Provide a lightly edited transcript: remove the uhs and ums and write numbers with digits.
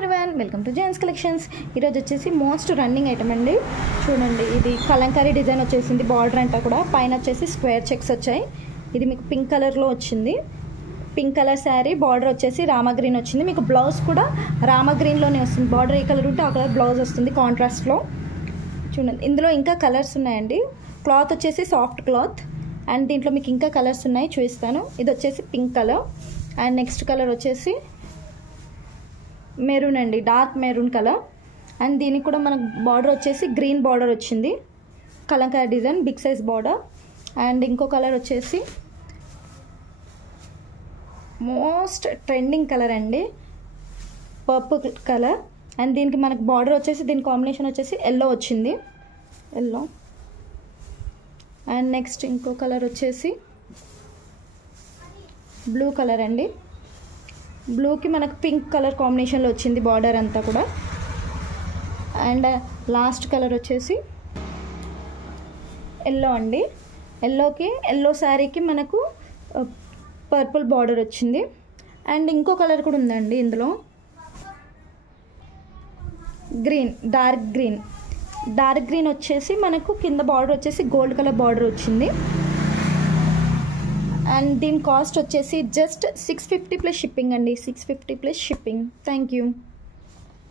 Everyone, welcome to gents collections. ఈరోజు వచ్చేసి most running item అండి. చూడండి, ఇది కలంకారీ డిజైన్ వచ్చేసింది. బార్డర్ అంతా కూడా పైన వచ్చేసి స్క్వేర్ చెక్స్ వచ్చాయి. ఇది మీకు పింక్ కలర్లో వచ్చింది. పింక్ కలర్ శారీ, బార్డర్ వచ్చేసి రామా గ్రీన్ వచ్చింది. మీకు బ్లౌజ్ కూడా రామా గ్రీన్లోనే వస్తుంది. బార్డర్ ఏ కలర్ ఉంటే ఆ కలర్ బ్లౌజ్ వస్తుంది కాంట్రాస్ట్లో. చూడండి, ఇందులో ఇంకా కలర్స్ ఉన్నాయండి. క్లాత్ వచ్చేసి సాఫ్ట్ క్లాత్. అండ్ దీంట్లో మీకు ఇంకా కలర్స్ ఉన్నాయి, చూపిస్తాను. ఇది వచ్చేసి pink colour. And next colour వచ్చేసి మెరూన్ అండి, డార్క్ మెరూన్ కలర్. అండ్ దీనికి కూడా మనకు బార్డర్ వచ్చేసి గ్రీన్ బార్డర్ వచ్చింది. Kalamkari design, big size border. And ఇంకో కలర్ వచ్చేసి మోస్ట్ ట్రెండింగ్ కలర్ అండి, పర్పుల్ కలర్. అండ్ దీనికి మనకు బార్డర్ వచ్చేసి, దీని కాంబినేషన్ వచ్చేసి ఎల్లో వచ్చింది, ఎల్లో. అండ్ నెక్స్ట్ ఇంకో కలర్ వచ్చేసి బ్లూ కలర్ అండి. బ్లూకి మనకు పింక్ కలర్ కాంబినేషన్లో వచ్చింది బార్డర్ అంతా కూడా. అండ్ లాస్ట్ కలర్ వచ్చేసి ఎల్లో అండి. ఎల్లోకి, ఎల్లో శారీకి మనకు పర్పుల్ బార్డర్ వచ్చింది. అండ్ ఇంకో కలర్ కూడా ఉందండి ఇందులో, green, dark green. Dark green వచ్చేసి మనకు కింద బార్డర్ వచ్చేసి గోల్డ్ కలర్ బార్డర్ వచ్చింది. అండ్ దీని కాస్ట్ వచ్చేసి జస్ట్ 650 ప్లస్ షిప్పింగ్ అండి, 650 ప్లస్ షిప్పింగ్. Thank you.